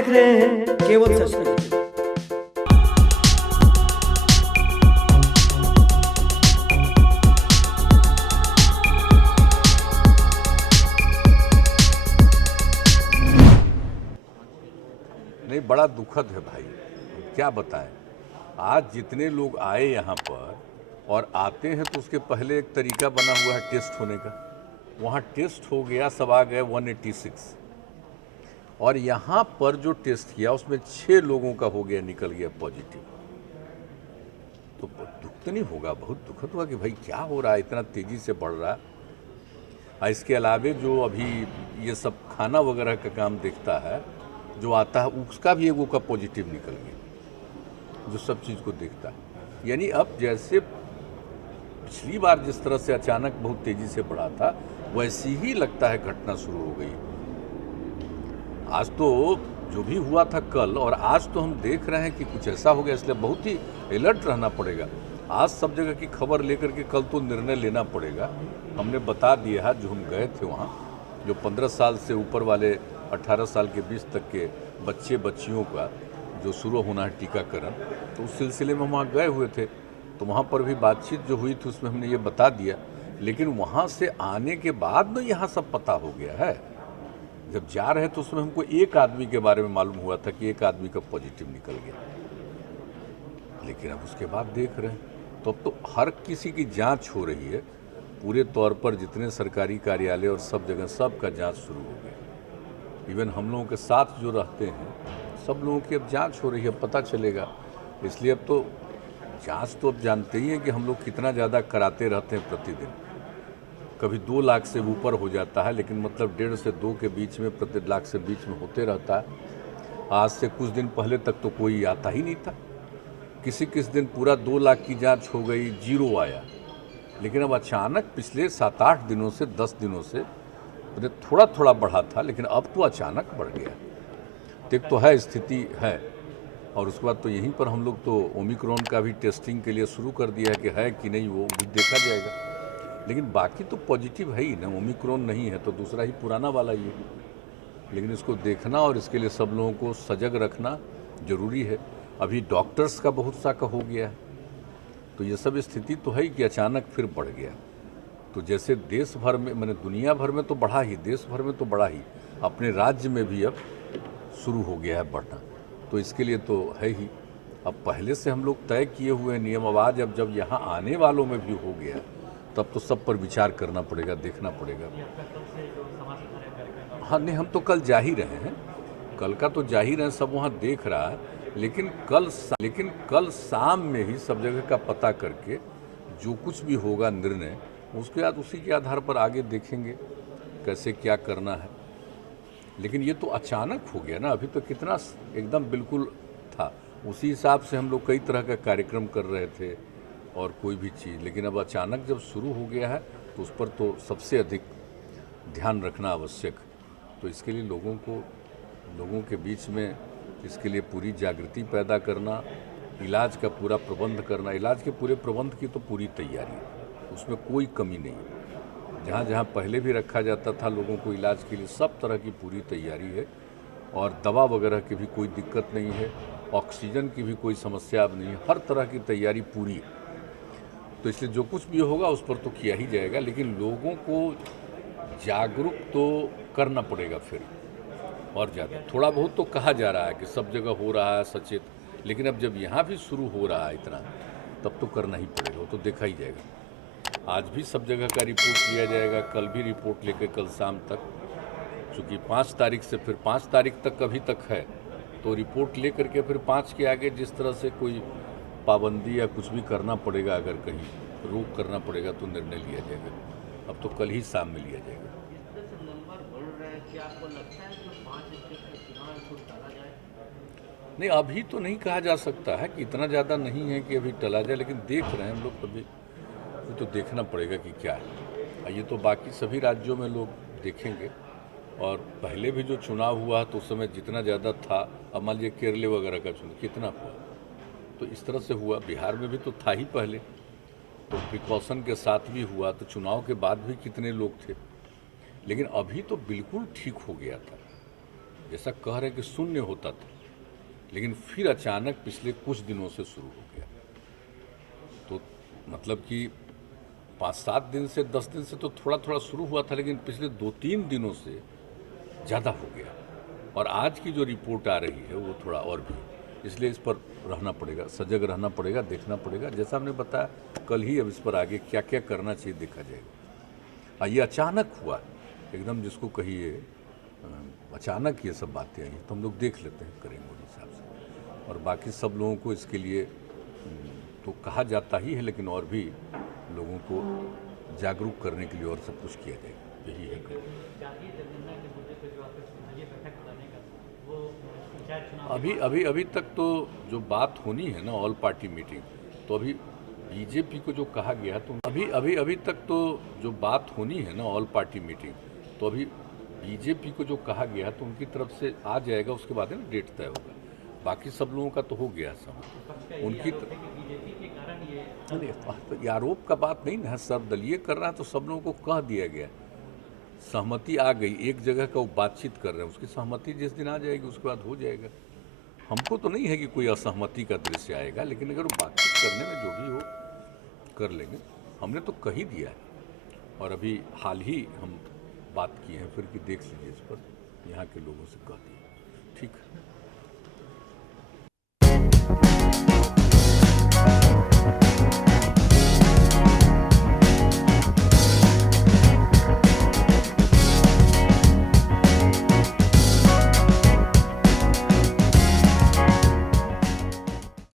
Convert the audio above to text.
देख रहे हैं केवल सच तक। नहीं, बड़ा दुखद है भाई, क्या बताएं। आज जितने लोग आए यहाँ पर और आते हैं तो उसके पहले एक तरीका बना हुआ है टेस्ट होने का। वहाँ टेस्ट हो गया, सब आ गए 186, और यहाँ पर जो टेस्ट किया उसमें 6 लोगों का हो गया, निकल गया पॉजिटिव। तो दुख तो नहीं होगा, बहुत दुखद हुआ कि भाई क्या हो रहा है, इतना तेज़ी से बढ़ रहा है। इसके अलावे जो अभी ये सब खाना वगैरह का काम देखता है, जो आता है उसका भी एगो का पॉजिटिव निकल गया, जो सब चीज़ को देखता है। यानी अब जैसे पिछली बार जिस तरह से अचानक बहुत तेज़ी से बढ़ा था, वैसी ही लगता है घटना शुरू हो गई। आज तो जो भी हुआ था कल और आज तो हम देख रहे हैं कि कुछ ऐसा हो गया, इसलिए बहुत ही अलर्ट रहना पड़ेगा। आज सब जगह की खबर लेकर के कल तो निर्णय लेना पड़ेगा। हमने बता दिया है, जो हम गए थे वहाँ, जो 15 साल से ऊपर वाले 18 साल के 20 तक के बच्चे बच्चियों का जो शुरू होना है टीकाकरण, तो उस सिलसिले में हम वहाँ गए हुए थे। तो वहाँ पर भी बातचीत जो हुई थी उसमें हमने ये बता दिया, लेकिन वहाँ से आने के बाद में यहाँ सब पता हो गया है। जब जा रहे तो उसमें हमको एक आदमी के बारे में मालूम हुआ था कि एक आदमी का पॉजिटिव निकल गया, लेकिन अब उसके बाद देख रहे हैं तो अब तो हर किसी की जांच हो रही है पूरे तौर पर। जितने सरकारी कार्यालय और सब जगह सब का जांच शुरू हो गया। इवन हम लोगों के साथ जो रहते हैं सब लोगों की अब जांच हो रही है, पता चलेगा। इसलिए अब तो जांच तो अब जानते ही हैं कि हम लोग कितना ज़्यादा कराते रहते हैं प्रतिदिन। कभी 2 लाख से ऊपर हो जाता है, लेकिन मतलब 1.5 से 2 के बीच में, प्रति लाख से बीच में होते रहता है। आज से कुछ दिन पहले तक तो कोई आता ही नहीं था। किसी दिन पूरा 2 लाख की जांच हो गई, 0 आया। लेकिन अब अचानक पिछले 7-8 दिनों से, 10 दिनों से थोड़ा थोड़ा बढ़ा था, लेकिन अब तो अचानक बढ़ गया। एक तो है स्थिति है, और उसके बाद तो यहीं पर हम लोग तो ओमिक्रॉन का भी टेस्टिंग के लिए शुरू कर दिया है कि है कि नहीं वो भी देखा जाएगा। लेकिन बाकी तो पॉजिटिव है ही ना, ओमिक्रॉन नहीं है तो दूसरा ही पुराना वाला ही है। लेकिन इसको देखना और इसके लिए सब लोगों को सजग रखना ज़रूरी है। अभी डॉक्टर्स का बहुत सा का हो गया है, तो ये सब स्थिति तो है ही कि अचानक फिर बढ़ गया। तो जैसे देश भर में, मैंने दुनिया भर में तो बढ़ा ही, देश भर में तो बढ़ा ही, अपने राज्य में भी अब शुरू हो गया है बढ़ना। तो इसके लिए तो है ही, अब पहले से हम लोग तय किए हुए नियम, अब आज अब जब यहाँ आने वालों में भी हो गया तब तो सब पर विचार करना पड़ेगा, देखना पड़ेगा। हाँ नहीं, हम तो कल जा ही रहे हैं, कल का तो जा ही रहे हैं, सब वहाँ देख रहा है। लेकिन कल शाम में ही सब जगह का पता करके जो कुछ भी होगा निर्णय, उसके बाद उसी के आधार पर आगे देखेंगे कैसे क्या करना है। लेकिन ये तो अचानक हो गया ना, अभी तो कितना एकदम बिल्कुल था, उसी हिसाब से हम लोग कई तरह का कार्यक्रम कर रहे थे और कोई भी चीज़। लेकिन अब अचानक जब शुरू हो गया है तो उस पर तो सबसे अधिक ध्यान रखना आवश्यक। तो इसके लिए लोगों के बीच में इसके लिए पूरी जागृति पैदा करना, इलाज का पूरा प्रबंध करना। इलाज के पूरे प्रबंध की तो पूरी तैयारी है, उसमें कोई कमी नहीं है। जहाँ जहाँ पहले भी रखा जाता था लोगों को इलाज के लिए, सब तरह की पूरी तैयारी है। और दवा वगैरह की भी कोई दिक्कत नहीं है, ऑक्सीजन की भी कोई समस्या अब नहीं है, हर तरह की तैयारी पूरी है। तो इसलिए जो कुछ भी होगा उस पर तो किया ही जाएगा, लेकिन लोगों को जागरूक तो करना पड़ेगा फिर और ज़्यादा। थोड़ा बहुत तो कहा जा रहा है कि सब जगह हो रहा है सचेत, लेकिन अब जब यहाँ भी शुरू हो रहा है इतना, तब तो करना ही पड़ेगा, वो तो देखा ही जाएगा। आज भी सब जगह का रिपोर्ट लिया जाएगा, कल भी रिपोर्ट लेकर कल शाम तक, चूँकि 5 तारीख से फिर 5 तारीख तक अभी तक है, तो रिपोर्ट ले करके फिर 5 के आगे जिस तरह से कोई पाबंदी या कुछ भी करना पड़ेगा, अगर कहीं रोक करना पड़ेगा तो निर्णय लिया जाएगा। अब तो कल ही शाम में लिया जाएगा। नहीं, अभी तो नहीं कहा जा सकता है कि इतना ज़्यादा नहीं है कि अभी टला जाए, लेकिन देख रहे हैं हम लोग, तभी तो देखना पड़ेगा कि क्या है। ये तो बाकी सभी राज्यों में लोग देखेंगे। और पहले भी जो चुनाव हुआ तो उस समय जितना ज़्यादा था, अब मान लीजिए केरल वगैरह का चुनाव कितना हुआ, तो इस तरह से हुआ। बिहार में भी तो था ही पहले, तो प्रिकॉशन के साथ भी हुआ, तो चुनाव के बाद भी कितने लोग थे। लेकिन अभी तो बिल्कुल ठीक हो गया था। जैसा कह रहे हैं कि शून्य होता था, लेकिन फिर अचानक पिछले कुछ दिनों से शुरू हो गया। तो मतलब कि 5-7 दिन से 10 दिन से तो थोड़ा थोड़ा शुरू हुआ था, लेकिन पिछले 2-3 दिनों से ज़्यादा हो गया। और आज की जो रिपोर्ट आ रही है वो थोड़ा और भी, इसलिए इस पर रहना पड़ेगा, सजग रहना पड़ेगा, देखना पड़ेगा। जैसा हमने बताया कल ही, अब इस पर आगे क्या क्या करना चाहिए देखा जाएगा। ये अचानक हुआ एकदम, जिसको कहिए अचानक ये सब बातें आई, तो हम लोग देख लेते हैं, करेंगे उस हिसाब से। और बाकी सब लोगों को इसके लिए तो कहा जाता ही है, लेकिन और भी लोगों को जागरूक करने के लिए और सब कुछ किया जाएगा, यही है। अभी तक तो जो बात होनी है ना ऑल पार्टी मीटिंग, तो अभी बीजेपी को जो कहा गया, तो अभी तक तो जो बात होनी है ना ऑल पार्टी मीटिंग, तो अभी बीजेपी को जो कहा गया तो उनकी तरफ से आ जाएगा, उसके बाद है ना डेट तय होगा। बाकी सब लोगों का तो हो गया सब उनकी ये आरोप का बात नहीं ना, सर्वदलीय कर रहा है तो सब लोगों को कह दिया गया, सहमति आ गई, एक जगह का वो बातचीत कर रहे हैं, उसकी सहमति जिस दिन आ जाएगी उसके बाद हो जाएगा। हमको तो नहीं है कि कोई असहमति का दृश्य आएगा, लेकिन अगर बातचीत करने में जो भी हो कर लेंगे। हमने तो कह ही दिया है, और अभी हाल ही हम बात की है फिर कि देख लीजिए इस पर, यहाँ के लोगों से कह दिए। ठीक है।